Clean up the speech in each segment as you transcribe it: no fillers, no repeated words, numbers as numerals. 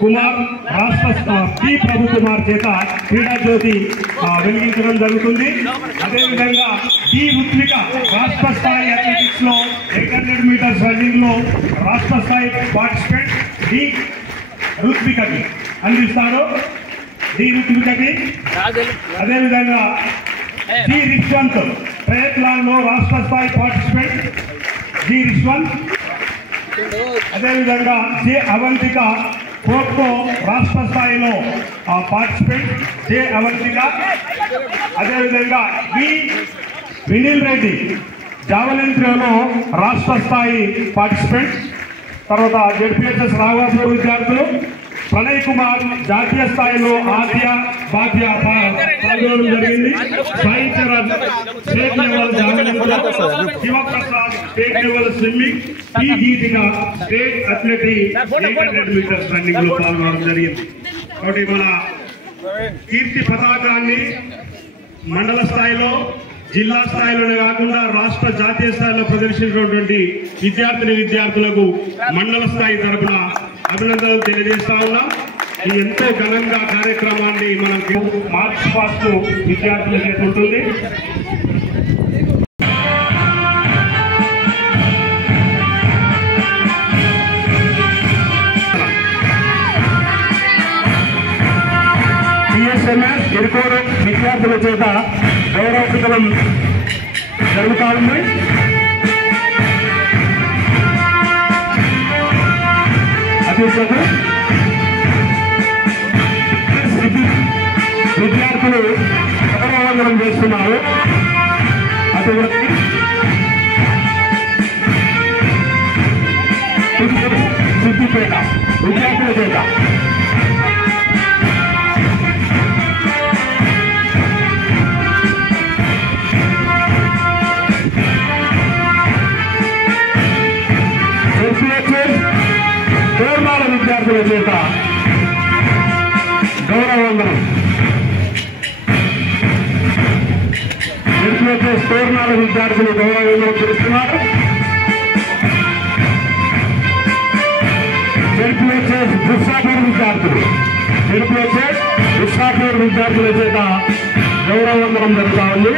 కుమార్ రాష్ట్ర పి ప్రభు కుమార్ చేత క్రీడా జ్యోతి వెలిగించడం జరుగుతుంది. అదేవిధంగా డి రుత్విక రాష్ట్ర స్థాయి అథ్లెటిక్స్ లో 800 మీటర్స్ రన్నింగ్ లో రాష్ట్ర స్థాయి పార్టిసిపెంట్ డి రుత్వికకి అందిస్తారు. డి రుత్వికకి అదేవిధంగా జి రిష్వంత్ ట్రయథ్లాన్ లో రాష్ట్ర స్థాయి పార్టిసిపెంట్ జి రిష్వంత్. అదేవిధంగా జే అవంతిక ఖోఖో రాష్ట్ర స్థాయిలో పార్టిసిపెంట్ జే అవంతిక. అదేవిధంగా వి వినిల్ రెడ్డి జావలిన్ త్రోలో రాష్ట్ర స్థాయి పార్టిసిపెంట్. తర్వాత జెడ్పీహెచ్ఎస్ రాఘవాపూర్ విద్యార్థులు ప్రణయ్ కుమార్ జాతీయ స్థాయిలో ఆద్య బాధ్య పాల్గొనడం జరిగింది. Sai Charan state level javelin throw, Shivaprasad state level swimming, P Geethika state athletic 800 meters running లో పాల్గొనడం జరిగింది. కాబట్టి మన కీర్తి పతాకాన్ని మండల స్థాయిలో జిల్లా స్థాయిలోనే కాకుండా రాష్ట్ర జాతీయ స్థాయిలో ప్రదర్శించినటువంటి విద్యార్థులకు మండల స్థాయి తరఫున అభినందనలు తెలియజేస్తా ఉన్నాం. ఈ ఎంతో ఘనంగా కార్యక్రమాన్ని మనకు మార్చ్ పాస్ట్ విద్యార్థులు చేస్తుంటుంది. టిఎస్ఎంఎస్ ఎరుకోడు విద్యార్థుల చేత గౌరవపత్రం జరుగుతా ఉంది. అధ్యక్షుడు విద్యార్థులు గౌరవవందనం చేస్తున్నారు. అటువంటి సిద్దిపేట విద్యార్థుల చేత విద్యార్థుల చేత గౌరవవందనం. తోరణాల విద్యార్థులు గౌరవవందనం చేస్తున్నారు. దుస్సాపూర్ విద్యార్థుల చేత గౌరవవందనం జరుగుతా ఉంది.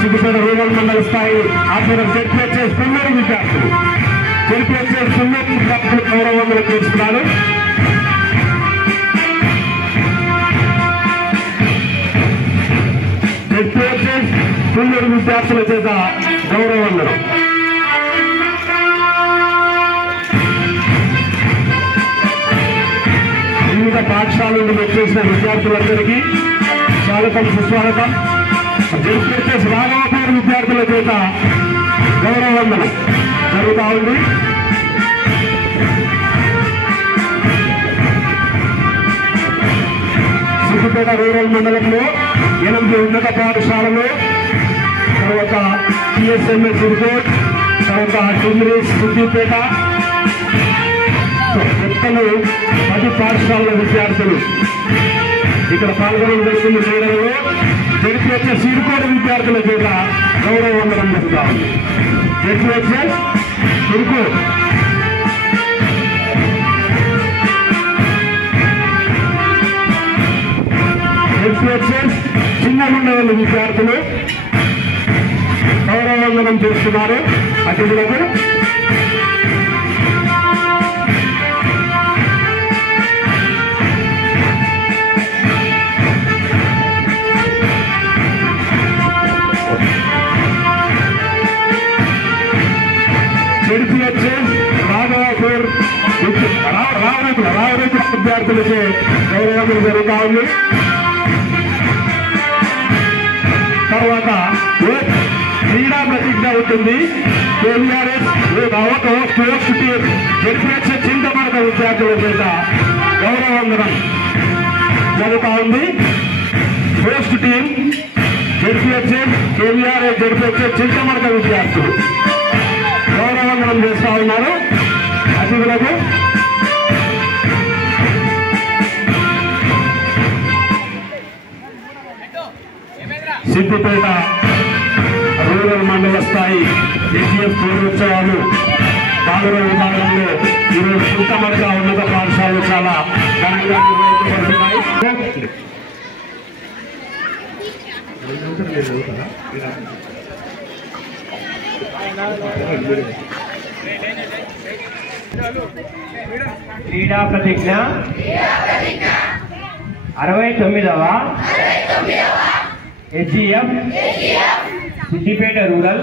సిద్దిపేట రూరల్ మండల స్థాయి ఆధ్వర్యం జెడ్పీహెచ్ఎస్ పిల్లలు విద్యార్థులు గౌరవవందనం చేస్తున్నారు. జెడ్పీహెచ్ఎస్ పిల్లలు విద్యార్థుల చేత గౌరవవందనం. వివిధ పాఠశాల నుండి వచ్చేసిన విద్యార్థులందరికీ స్వాగతం సుస్వాగతం. జెడ్పీహెచ్ఎస్ రాఘవాపూర్ విద్యార్థుల చేత గౌరవవందనం జరుగుతా ఉంది. సిద్దిపేట రూరల్ మండలంలో 8 ఉన్నత పాఠశాలలో, తర్వాత టిఎస్ఎంఎస్ రిపోర్ట్, తర్వాత టిమ్రీస్ సిద్దిపేట మొత్తము 10 పాఠశాలల విద్యార్థులు ఇక్కడ పాల్గొనడం జరుగుతున్న క్రీడలలో జెడ్పీహెచ్ఎస్ సిరుకోడు విద్యార్థుల చేత గౌరవవందనం జరుగుతా ఉంది. జెడ్పీహెచ్ఎస్ సిరుకోడు జెడ్పీహెచ్ఎస్ చిన్నగుండవల్లి విద్యార్థులు గౌరవవందనం చేస్తున్నారు. అతిథులకు జెడ్పీహెచ్ఎస్ రాఘవాపూర్ రావరేపు విద్యార్థులచే గౌరవవందనం జరుగుతా ఉంది. తర్వాత క్రీడా ప్రతిజ్ఞ ఉంటుంది. KVRS sports team ZPH Chintamadaka విద్యార్థుల చేత గౌరవవందనం జరుగుతా ఉంది. Sports team ZPH KVRS ZPH Chintamadaka విద్యార్థులు గౌరవవందనం చేస్తా ఉన్నారు అతిథులకు. సిద్దిపేట రూరల్ మండల స్థాయి ఏజీఎఫ్ పూర్వోత్సవాలు బాలుర విభాగంలో ఈరోజు చింతమడక ఉన్నత పాఠశాలలు చాలా ఘనంగా నిర్వహించబడుతున్నాయి. క్రీడా ప్రతిజ్ఞ 69వ ఏజీఎఫ్ సిద్దిపేట రూరల్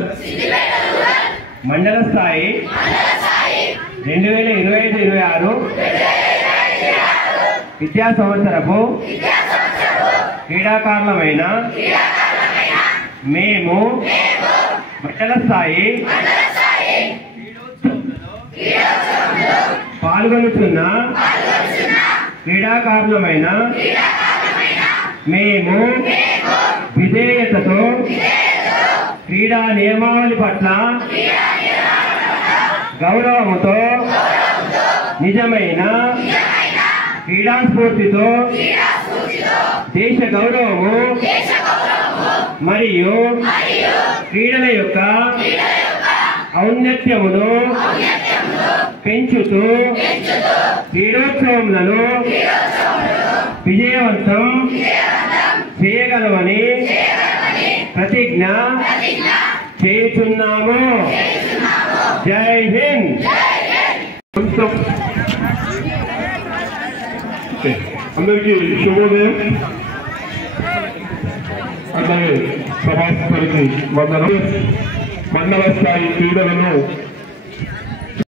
మండల స్థాయి 2025-26 విద్యా సంవత్సరపు క్రీడాకారులమైన మేము మండల స్థాయి పాల్గొనుతున్న క్రీడాకారులమైన మేము విధేయతతో క్రీడా నియమావళి పట్ల గౌరవముతో నిజమైన క్రీడా స్ఫూర్తితో దేశ గౌరవము మరియు క్రీడల యొక్క ఔన్నత్యమును పెంచుతూ క్రీడోత్సవములను విజయవంతం చేయగలమని ప్రతిజ్ఞ చేస్తున్నాము. జై హింద్. అందరికీ శుభోదయం. అలాగే సభాస్థలికి వందనం. మండల స్థాయి క్రీడలను